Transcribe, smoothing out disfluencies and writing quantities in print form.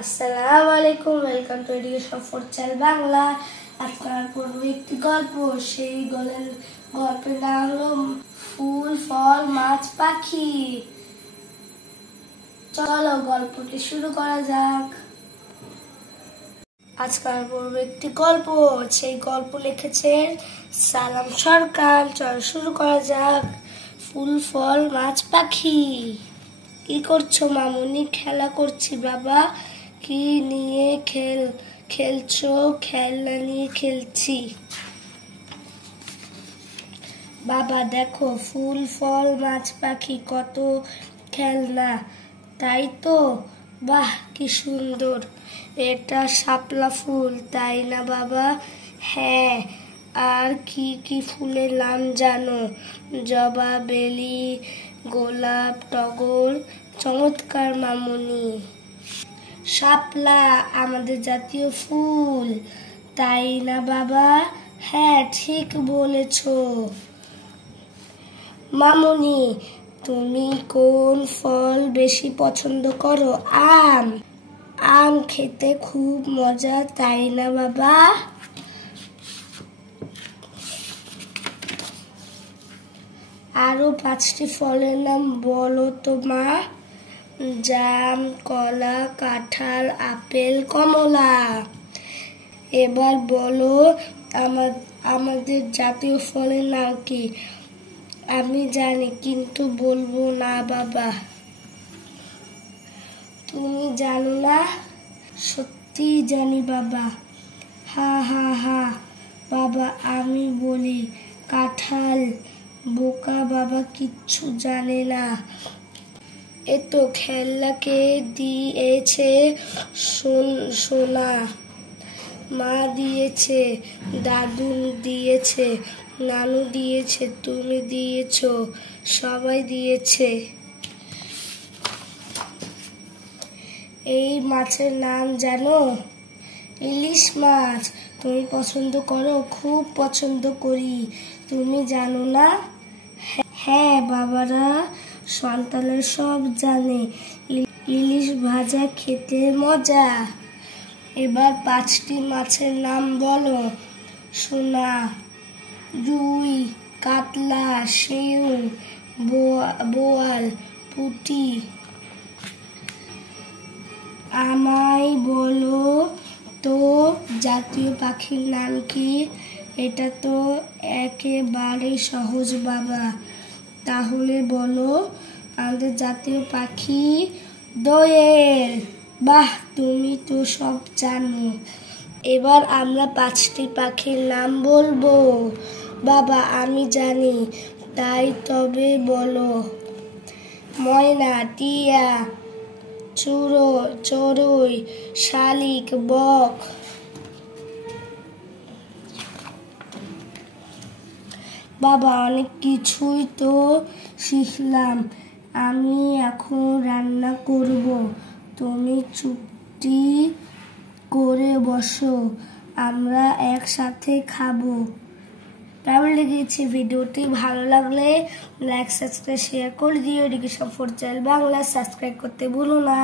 আসসালামু আলাইকুম, welcome to education for child Bangla. আজকাল পড়বো একটি গল্প। সেই গল্পের নাম হলো ফুল ফল মাছ পাখি। চলো গল্পটি শুরু করা যাক। আজকাল পড়বো একটি গল্প। সেই গল্প লিখেছেন সালাম সরকার। চলো শুরু করা যাক। ফুল ফল মাছ পাখি। কি করছো মামুনি? খেলা করছি বাবা। কি নিয়ে খেলছো? খেলনা নিয়ে খেলছি বাবা। দেখো ফুল ফল মাছ পাখি কত খেলনা, তাই তো? বাহ কি সুন্দর! এটা শাপলা ফুল, তাই না বাবা? হ্যাঁ। আর কি কি ফুলের নাম জানো? জবা, বেলি, গোলাপ, টগর। চমৎকার মামুনি। শাপলা আমাদের জাতীয় ফুল, তাই না বাবা? হ্যাঁ ঠিক বলেছ মামুনি। তুমি কোন ফল বেশি পছন্দ করো? আম। আম খেতে খুব মজা, তাই না বাবা? আরো 5টি ফলের নাম বলো তো মা। জাম, কলা, কাঁঠাল, আপেল, কমলা। এবার বলো আমাদের জাতীয় ফলের নাম কি? আমি জানি কিন্তু বলবো না বাবা। তুমি জানো না? সত্যি জানি বাবা। হা হা হা বাবা, আমি বলি কাঁঠাল। বোকা বাবা, কিচ্ছু জানে না। এতো খেলনাকে দিয়েছে সোনা। মা দিয়েছে, দাদু দিয়েছে, নানু দিয়েছে, তুমি দিয়েছো, সবাই দিয়েছে। এই মাছের নাম জানো? ইলিশ মাছ। তুমি পছন্দ করো? খুব পছন্দ করি। তুমি জানো না? হ্যাঁ বাবারা, সন্তানের সব জানে। ইলিশ ভাজা খেতে মজা। এবার 5টি মাছের নাম বলো। সোনা, রুই, কাতলা, সেউ, বোয়াল, পুঁটি। আমায় বলো তো জাতীয় পাখির নাম কি? এটা তো একেবারে সহজ বাবা। তাহলে বলো আমাদের জাতীয় পাখি দোয়েল। বাহ, তুমি তো সব জানো। এবার আমরা 5টি পাখির নাম বলবো বাবা। আমি জানি, তাই তবে বলো। ময়না, টিয়া, চড়ুই, শালিক, বক। বাবা অনেক কিছুই তো শিখলাম। আমি এখন রান্না করব, তুমি চুপটি করে বসো, আমরা একসাথে খাবো। কেমন লেগেছে ভিডিওটি? ভালো লাগলে লাইক, সাবস্ক্রাইব, শেয়ার করে দিও। Education for child Bangla subscribe করতে ভুলো না।